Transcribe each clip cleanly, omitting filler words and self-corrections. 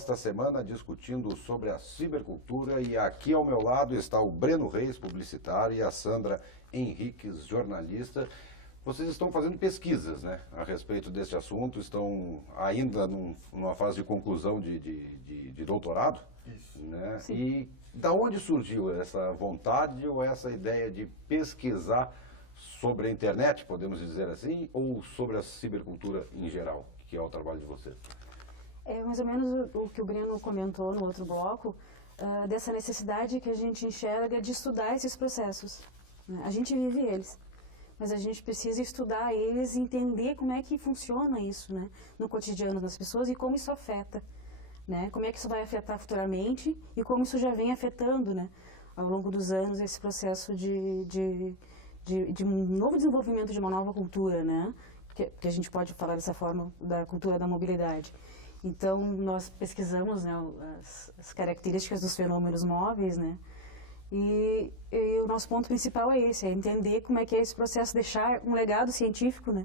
esta semana discutindo sobre a cibercultura e aqui ao meu lado está o Breno Reis, publicitário, e a Sandra Henriques, jornalista. Vocês estão fazendo pesquisas, né, a respeito deste assunto, estão ainda numa fase de conclusão de doutorado. Isso. Né? E da onde surgiu essa vontade ou essa ideia de pesquisar sobre a internet, podemos dizer assim, ou sobre a cibercultura em geral, que é o trabalho de vocês? É mais ou menos o que o Breno comentou no outro bloco, dessa necessidade que a gente enxerga de estudar esses processos, né? A gente vive eles, mas a gente precisa estudar eles e entender como é que funciona isso, né, no cotidiano das pessoas e como isso afeta, né, como é que isso vai afetar futuramente e como isso já vem afetando, né, ao longo dos anos, esse processo de um novo desenvolvimento de uma nova cultura, né, que a gente pode falar dessa forma, da cultura da mobilidade. Então, nós pesquisamos, né, as características dos fenômenos móveis, né, e o nosso ponto principal é esse, é entender como é que é esse processo, deixar um legado científico, né,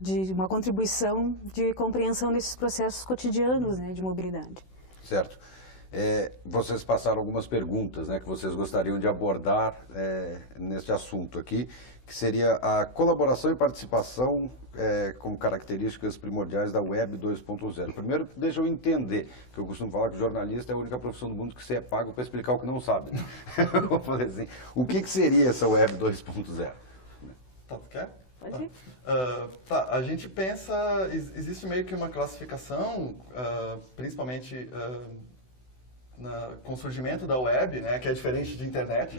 de uma contribuição de compreensão desses processos cotidianos, né, de mobilidade. Certo. Vocês passaram algumas perguntas, né, que vocês gostariam de abordar neste assunto aqui, que seria a colaboração e participação como características primordiais da Web 2.0. Primeiro, deixa eu entender, que eu costumo falar que o jornalista é a única profissão do mundo que você é pago para explicar o que não sabe. Eu vou falar assim, o que seria essa Web 2.0? Tá, tu quer? Pode ir. Tá, a gente pensa, existe meio que uma classificação, principalmente com o surgimento da web, né, que é diferente de internet.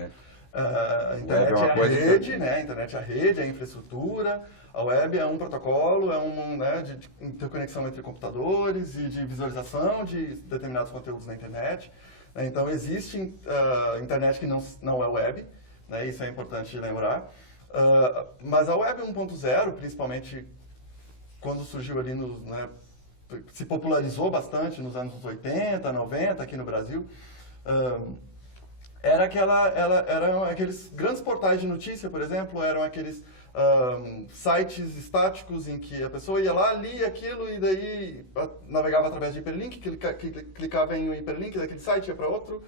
A internet é a rede, né, a internet é a rede, é a infraestrutura. A web é um protocolo, né, de interconexão entre computadores e de visualização de determinados conteúdos na internet. Então, existe internet que não é web, né, isso é importante lembrar. Mas a Web 1.0, principalmente quando surgiu ali, né, se popularizou bastante nos anos 80, 90 aqui no Brasil, eram aqueles grandes portais de notícia, por exemplo, eram aqueles sites estáticos em que a pessoa ia lá, lia aquilo e daí navegava através de hiperlink, clicava em um hiperlink daquele site, ia para outro.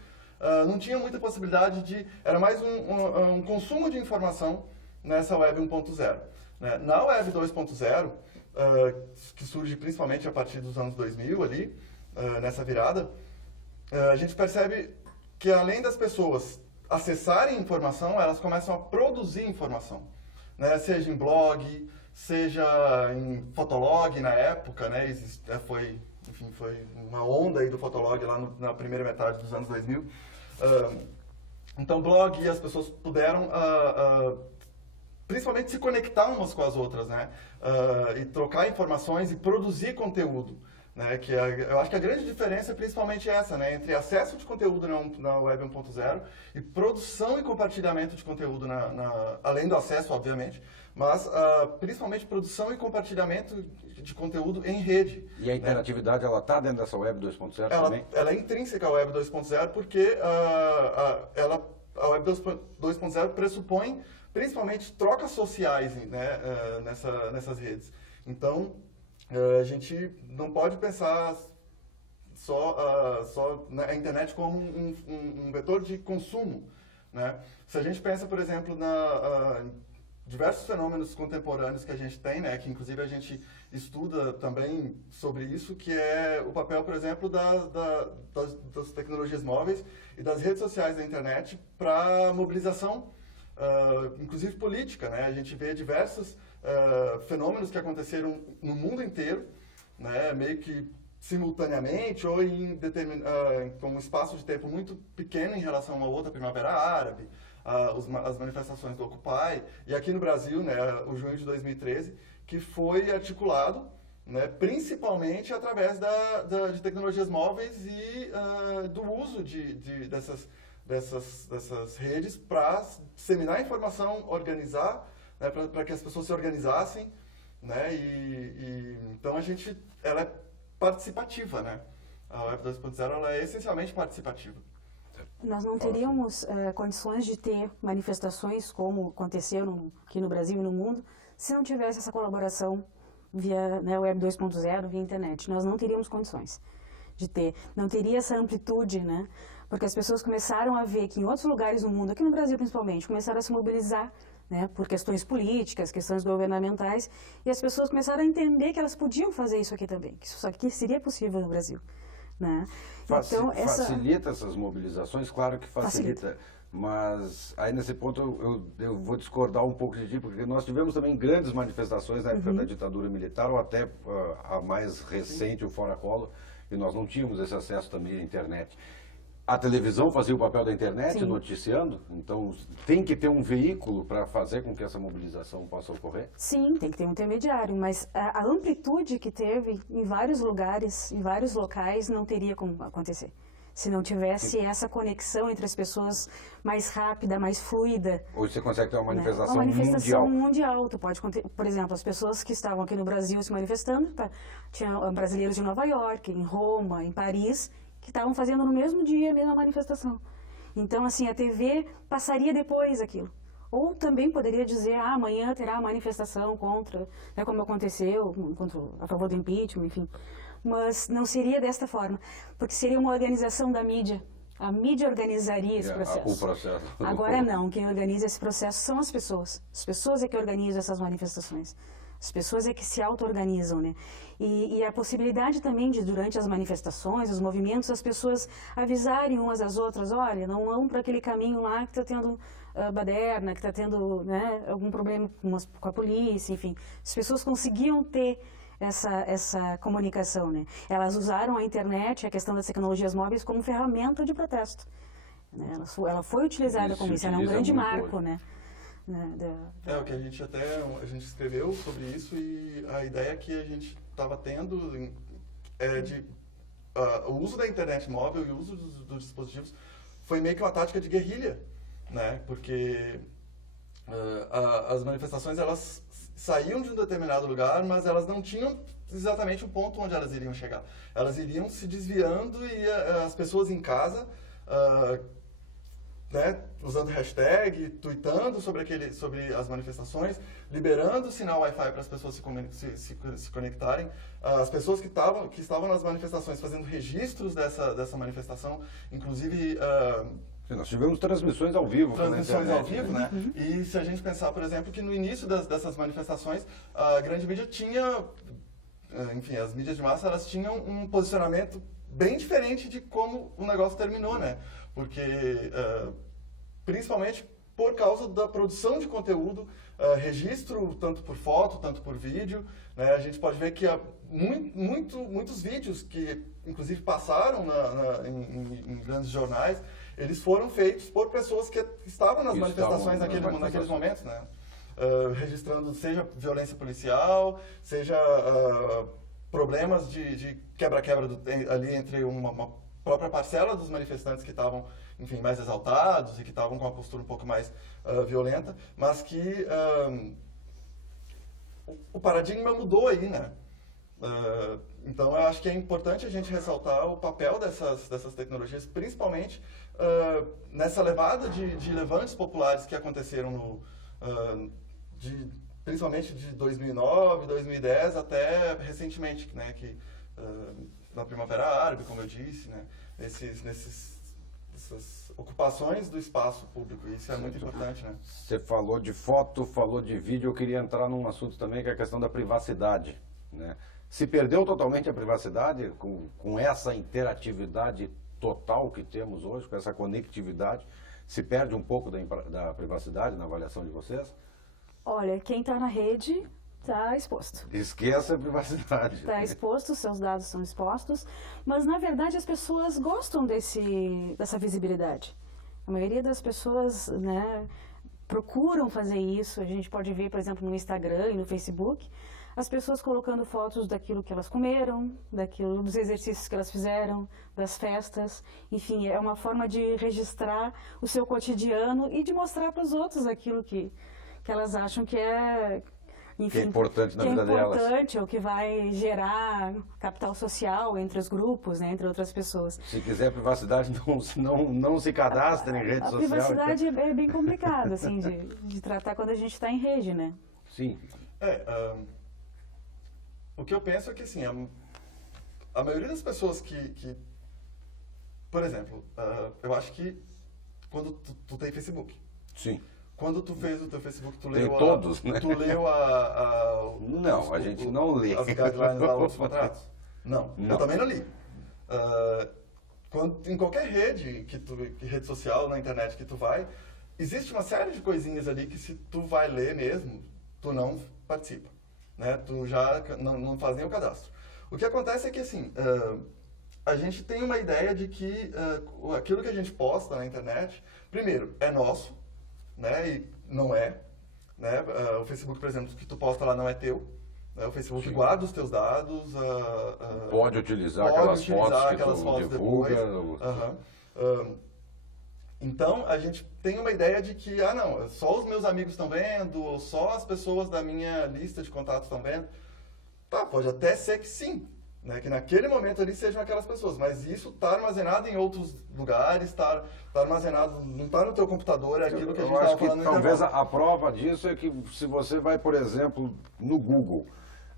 Não tinha muita possibilidade era mais um consumo de informação nessa Web 1.0. Né? Na Web 2.0, que surge principalmente a partir dos anos 2000 ali, nessa virada, a gente percebe que além das pessoas acessarem informação, elas começam a produzir informação, né? Seja em blog, seja em fotolog na época, né? Foi uma onda aí do fotolog lá na primeira metade dos anos 2000. Então, blog, as pessoas puderam principalmente se conectar umas com as outras, né? E trocar informações e produzir conteúdo. Né? Eu acho que a grande diferença é principalmente essa, né? Entre acesso de conteúdo na Web 1.0 e produção e compartilhamento de conteúdo, além do acesso, obviamente, mas principalmente produção e compartilhamento de conteúdo em rede. E a interatividade, né? Ela está dentro dessa Web 2.0 também? Ela é intrínseca à Web 2.0 porque a Web 2.0 pressupõe principalmente trocas sociais, né, nessas redes. Então, a gente não pode pensar só a internet como um vetor de consumo. Né? Se a gente pensa, por exemplo, diversos fenômenos contemporâneos que a gente tem, né, que inclusive a gente estuda também sobre isso, que é o papel, por exemplo, das tecnologias móveis e das redes sociais da internet para mobilização, inclusive política. Né? A gente vê diversos fenômenos que aconteceram no mundo inteiro, né, meio que simultaneamente ou com um espaço de tempo muito pequeno em relação à outra Primavera Árabe, as manifestações do Occupy, e aqui no Brasil, né, o junho de 2013, que foi articulado, né, principalmente através de tecnologias móveis e do uso dessas redes para disseminar informação, organizar, né, para que as pessoas se organizassem, né, então ela é participativa, né? A Web 2.0 ela é essencialmente participativa. Nós não teríamos condições de ter manifestações como aconteceram aqui no Brasil e no mundo se não tivesse essa colaboração via, né, Web 2.0, via internet. Nós não teríamos condições de ter, não teria essa amplitude, né? Porque as pessoas começaram a ver que em outros lugares do mundo, aqui no Brasil principalmente, começaram a se mobilizar, né, por questões políticas, questões governamentais, e as pessoas começaram a entender que elas podiam fazer isso aqui também, que isso aqui seria possível no Brasil, né? Então, facilita essas mobilizações, claro que facilita. Mas aí nesse ponto eu vou discordar um pouco de ti, porque nós tivemos também grandes manifestações na época da ditadura militar, ou até a mais recente, o Fora Collor, e nós não tínhamos esse acesso também à internet. A televisão fazia o papel da internet, Sim. noticiando, então tem que ter um veículo para fazer com que essa mobilização possa ocorrer? Sim, tem que ter um intermediário, mas a amplitude que teve em vários lugares, em vários locais, não teria como acontecer. Se não tivesse essa conexão entre as pessoas mais rápida, mais fluida. Hoje você consegue ter uma manifestação, Uma manifestação mundial. mundial. Tu pode, por exemplo, as pessoas que estavam aqui no Brasil se manifestando, tinha brasileiros em Nova York, em Roma, em Paris, que estavam fazendo no mesmo dia a mesma manifestação. Então, assim, a TV passaria depois aquilo. Ou também poderia dizer, amanhã terá manifestação contra, né, como aconteceu, a favor do impeachment, enfim. Mas não seria desta forma, porque seria uma organização da mídia. A mídia organizaria esse processo. O processo. Agora não, quem organiza esse processo são as pessoas. As pessoas é que organizam essas manifestações. As pessoas é que se auto-organizam, né? E a possibilidade também de, durante as manifestações, os movimentos, as pessoas avisarem umas às outras, olha, não vão para aquele caminho lá que está tendo baderna, que está tendo, né, algum problema com a polícia, enfim. As pessoas conseguiam ter essa comunicação, né? Elas usaram a internet, a questão das tecnologias móveis, como ferramenta de protesto, né? Ela foi utilizada como isso, ela é um grande marco, hoje, né? O que a gente escreveu sobre isso, e a ideia que a gente estava tendo é de o uso da internet móvel e o uso dos dispositivos foi meio que uma tática de guerrilha, né? Porque as manifestações, elas saíam de um determinado lugar, mas elas não tinham exatamente o ponto onde elas iriam chegar. Elas iriam se desviando e as pessoas em casa, né, usando hashtag, tweetando sobre as manifestações, liberando o sinal Wi-Fi para as pessoas se conectarem. As pessoas que estavam nas manifestações fazendo registros dessa manifestação, inclusive... Nós tivemos transmissões ao vivo. Transmissões ao vivo, né? E se a gente pensar, por exemplo, que no início dessas manifestações, a grande mídia tinha... Enfim, as mídias de massa, elas tinham um posicionamento bem diferente de como o negócio terminou, né? Porque, principalmente por causa da produção de conteúdo, registro tanto por foto, tanto por vídeo, né? A gente pode ver que muitos vídeos que, inclusive, passaram em grandes jornais, eles foram feitos por pessoas que estavam nas manifestações naqueles momentos, né? Registrando seja violência policial, seja problemas de quebra-quebra ali entre uma própria parcela dos manifestantes que estavam, enfim, mais exaltados e que estavam com uma postura um pouco mais violenta, mas que o paradigma mudou aí, né? Então, eu acho que é importante a gente ressaltar o papel dessas tecnologias, principalmente nessa levada de levantes populares que aconteceram principalmente de 2009, 2010 até recentemente, né, que na Primavera Árabe, como eu disse, né, essas ocupações do espaço público, isso é muito importante, né? Você falou de foto, falou de vídeo, eu queria entrar num assunto também que é a questão da privacidade, né? Se perdeu totalmente a privacidade com essa interatividade total que temos hoje, com essa conectividade, se perde um pouco da privacidade na avaliação de vocês? Olha, quem está na rede está exposto. Esqueça a privacidade. Está exposto, seus dados são expostos, mas na verdade as pessoas gostam dessa visibilidade. A maioria das pessoas, né, procuram fazer isso. A gente pode ver, por exemplo, no Instagram e no Facebook, as pessoas colocando fotos daquilo que elas comeram, dos exercícios que elas fizeram, das festas. Enfim, é uma forma de registrar o seu cotidiano e de mostrar para os outros aquilo que elas acham que é, enfim, que é importante na vida delas. Que é importante, ou que vai gerar capital social entre os grupos, né, entre outras pessoas. Se quiser privacidade, não se cadastre em rede social. A privacidade é bem complicada, assim, de tratar quando a gente está em rede, né? Sim. O que eu penso é que, assim, a maioria das pessoas por exemplo, eu acho que quando tu tem Facebook, Sim. quando tu fez o teu Facebook, tu Tem leu todos, né? Tu leu Não, a gente não lê. As guidelines lá, os contratos? Não, Não. eu também não li. Em qualquer rede, rede social, na internet que tu vai, existe uma série de coisinhas ali que se tu vai ler mesmo, tu não participa, né? Tu já não faz nem o cadastro. O que acontece é que, assim, a gente tem uma ideia de que aquilo que a gente posta na internet, primeiro, é nosso, né? E não é, né? O Facebook, por exemplo, que tu posta lá não é teu. Né? O Facebook Sim. guarda os teus dados. Pode utilizar aquelas fotos que tu divulga. Depois. Então, a gente tem uma ideia de que, não, só os meus amigos estão vendo, ou só as pessoas da minha lista de contatos estão vendo. Tá, pode até ser que sim, né? Que naquele momento ali sejam aquelas pessoas, mas isso está armazenado em outros lugares, tá armazenado, não está no teu computador, é aquilo que a gente estava falando no talvez intervalo. a prova disso é que se você vai, por exemplo, no Google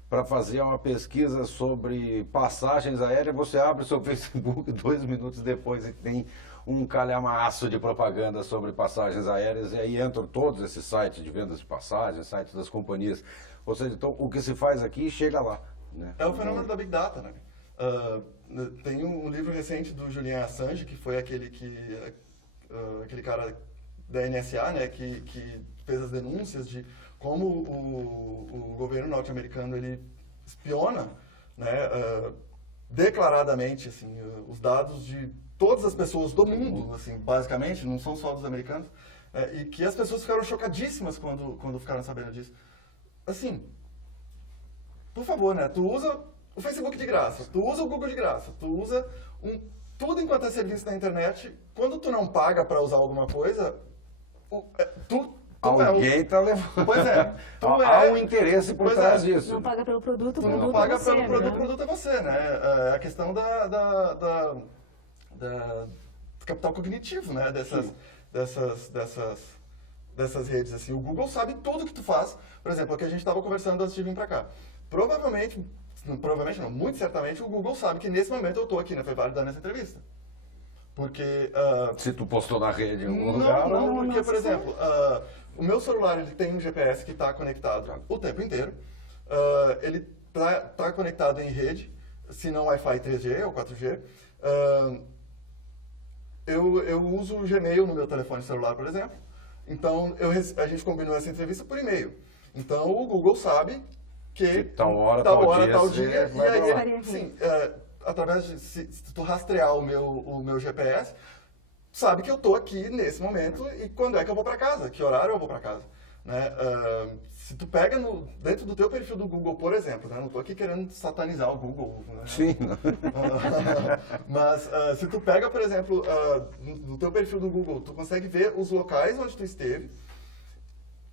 para fazer uma pesquisa sobre passagens aéreas, você abre o seu Facebook 2 minutos depois e tem um calhamaço de propaganda sobre passagens aéreas, e aí entram todos esses sites de vendas de passagens, sites das companhias. Ou seja, então, o que se faz aqui chega lá. Né? É o fenômeno da Big Data, né? Tem um livro recente do Julian Assange, que foi aquele cara da NSA, né, que fez as denúncias de como o governo norte-americano ele espiona, né, declaradamente, assim, os dados de todas as pessoas do mundo, assim, basicamente, não são só dos americanos, e que as pessoas ficaram chocadíssimas quando ficaram sabendo disso. Assim, por favor, né, tu usa o Facebook de graça, tu usa o Google de graça, tu usa tudo enquanto é serviço na internet. Quando tu não paga para usar alguma coisa, alguém está levando. Pois é. Há um interesse por trás disso. Não paga pelo produto, o Tu produto não paga é você, pelo produto, né? o produto é você, né? É a questão do capital cognitivo, né? Dessas redes, assim. O Google sabe tudo que tu faz. Por exemplo, o que a gente estava conversando antes de vir para cá. Provavelmente não, muito certamente o Google sabe que nesse momento eu estou aqui na Fevale dando essa entrevista. Porque... Se tu postou na rede em algum Não, lugar... porque, por exemplo, o meu celular ele tem um GPS que está conectado o tempo inteiro. Ele tá conectado em rede, se não Wi-Fi 3G ou 4G. Eu uso o Gmail no meu telefone celular, por exemplo. Então, a gente combinou essa entrevista por e-mail. Então, o Google sabe que tal hora, tal dia, vai e lá. aí, sim, através de, se tu rastrear o meu GPS, sabe que eu estou aqui nesse momento e quando é que eu vou para casa, que horário eu vou para casa. Né? Se tu pega dentro do teu perfil do Google, por exemplo, né? Não estou aqui querendo satanizar o Google. Né? Sim. Mas se tu pega, por exemplo, no teu perfil do Google, tu consegue ver os locais onde tu esteve,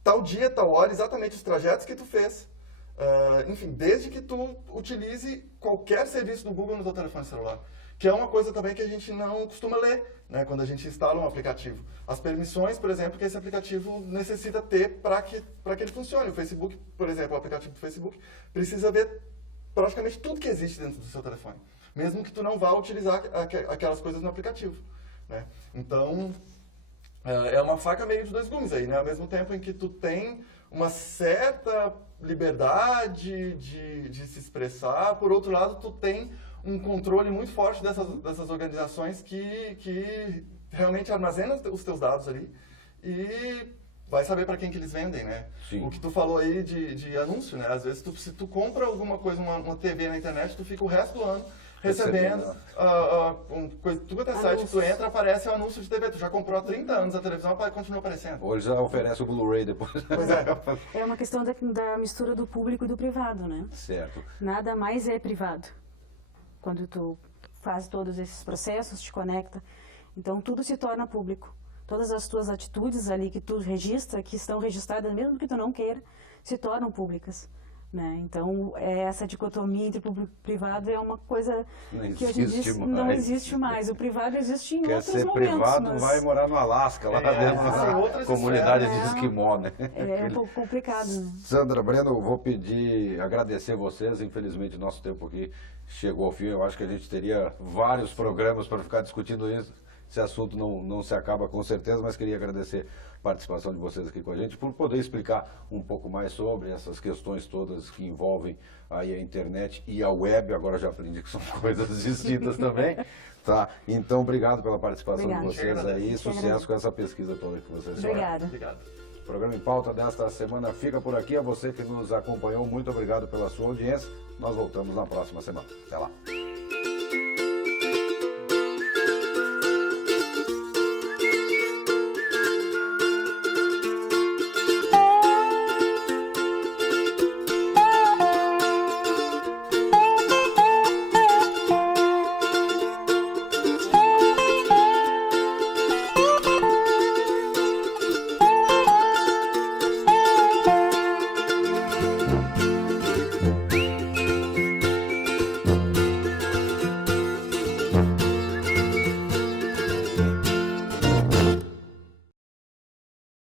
tal dia, tal hora, exatamente os trajetos que tu fez. Enfim, desde que tu utilize qualquer serviço do Google no teu telefone celular. Que é uma coisa também que a gente não costuma ler, né, quando a gente instala um aplicativo. As permissões, por exemplo, que esse aplicativo necessita ter para que ele funcione. O Facebook, por exemplo, o aplicativo do Facebook, precisa ver praticamente tudo que existe dentro do seu telefone. Mesmo que tu não vá utilizar aquelas coisas no aplicativo. Né? Então, é uma faca meio de dois gumes aí, né? Ao mesmo tempo em que tu tem uma certa liberdade de se expressar, por outro lado, tu tem um controle muito forte dessas organizações que realmente armazenam os teus dados ali e vai saber para quem que eles vendem, né? Sim. O que tu falou aí de anúncio, né? Às vezes, se tu compra alguma coisa, uma TV na internet, tu fica o resto do ano recebendo tudo até site que tu entra, aparece um anúncio de TV. Tu já comprou há 30 anos a televisão, continua aparecendo. Hoje já oferece o Blu-ray depois. Pois é. É uma questão da mistura do público e do privado, né? Certo. Nada mais é privado. Quando tu faz todos esses processos, te conecta, então tudo se torna público. Todas as tuas atitudes ali que tu registra, que estão registradas, mesmo que tu não queira, se tornam públicas. né? Então, essa dicotomia entre público e privado é uma coisa Não que hoje em dia existe não mais. existe mais. O privado existe em Quer outros ser momentos, privado, mas vai morar no Alasca, lá dentro tem da outras comunidade esferas, de né? esquimó, né? é um pouco complicado, né? Sandra, Breno, eu vou pedir, agradecer vocês. Infelizmente, nosso tempo aqui chegou ao fim. Eu acho que a gente teria vários programas para ficar discutindo isso. Esse assunto não se acaba com certeza, mas queria agradecer a participação de vocês aqui com a gente, por poder explicar um pouco mais sobre essas questões todas que envolvem aí a internet e a web. Agora já aprendi que são coisas distintas também. Tá? Então, obrigado pela participação Obrigada. de vocês aí. Eu Sucesso agradeço. com essa pesquisa toda que vocês fizeram. Obrigada. Obrigado. O programa em pauta desta semana fica por aqui. A você que nos acompanhou, muito obrigado pela sua audiência. Nós voltamos na próxima semana. Até lá.